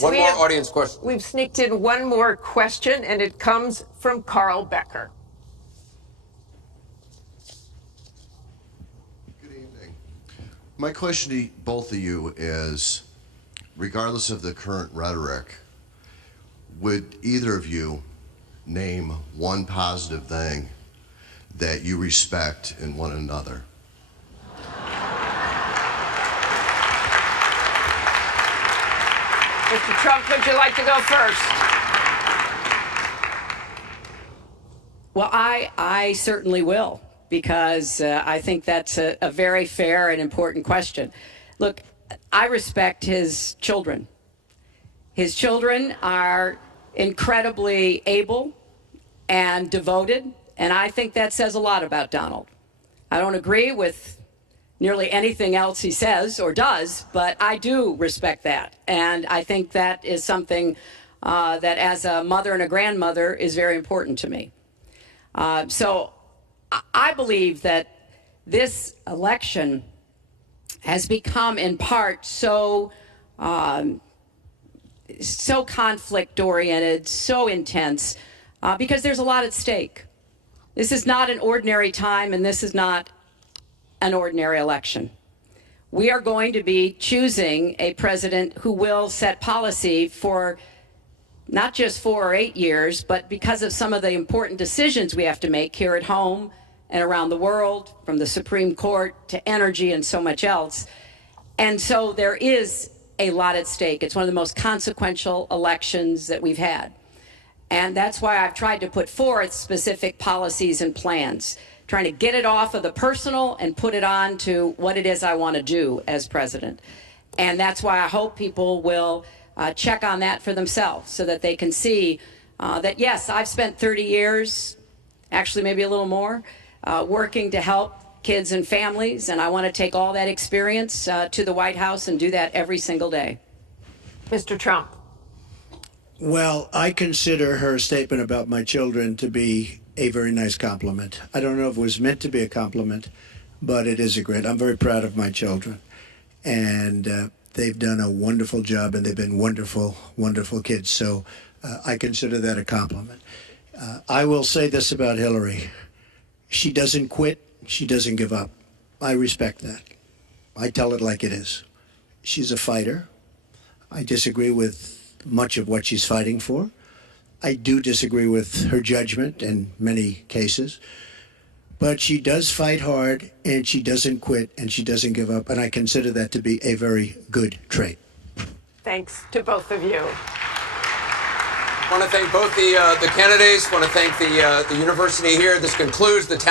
One more audience question. We've sneaked in one more question, and it comes from Carl Becker. Good evening. My question to both of you is, regardless of the current rhetoric, would either of you name one positive thing that you respect in one another? Mr. Trump, would you like to go first? Well, I certainly will, because I think that's a very fair and important question. Look, I respect his children. His children are incredibly able and devoted, and I think that says a lot about Donald. I don't agree with nearly anything else he says or does, but I do respect that. And I think that is something that as a mother and a grandmother is very important to me. So I believe that this election has become in part so conflict-oriented, so intense, because there's a lot at stake. This is not an ordinary time, and this is not an ordinary election. We are going to be choosing a president who will set policy for not just 4 or 8 years, but because of some of the important decisions we have to make here at home and around the world, from the Supreme Court to energy and so much else. And so there is a lot at stake. It's one of the most consequential elections that we've had. And that's why I've tried to put forth specific policies and plans, trying to get it off of the personal and put it on to what it is I want to do as president. And that's why I hope people will check on that for themselves, so that they can see that, yes, I've spent 30 years, actually maybe a little more, working to help kids and families, and I want to take all that experience to the White House and do that every single day. Mr. Trump. Well, I consider her statement about my children to be a very nice compliment. I don't know if it was meant to be a compliment, but it is a great. I'm very proud of my children, and they've done a wonderful job, and they've been wonderful, wonderful kids. So I consider that a compliment. I will say this about Hillary. She doesn't quit. She doesn't give up. I respect that. I tell it like it is. She's a fighter. I disagree with much of what she's fighting for. I do disagree with her judgment in many cases. But she does fight hard, and she doesn't quit, and she doesn't give up. And I consider that to be a very good trait. Thanks to both of you. I want to thank both the candidates. I want to thank the university here. This concludes the town.